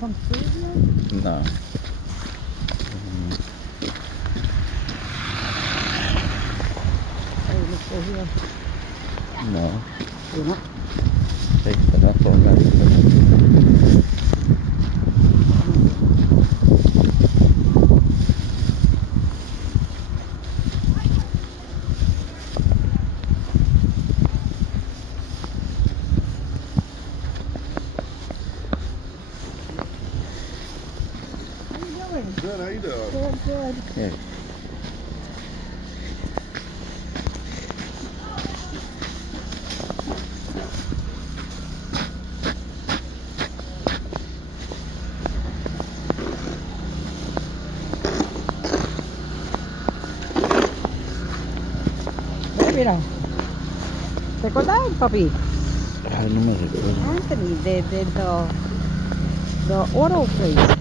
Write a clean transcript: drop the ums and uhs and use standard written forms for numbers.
comes through here? No. Oh, let's go here. No. You know? Sí, ¿verdad? Por un lado. How you doing? Good, how you doing? Good, good. Yeah. Mira. ¿Te acuerdas, papi? Ay, no me recuerdo. Anthony, the auto place.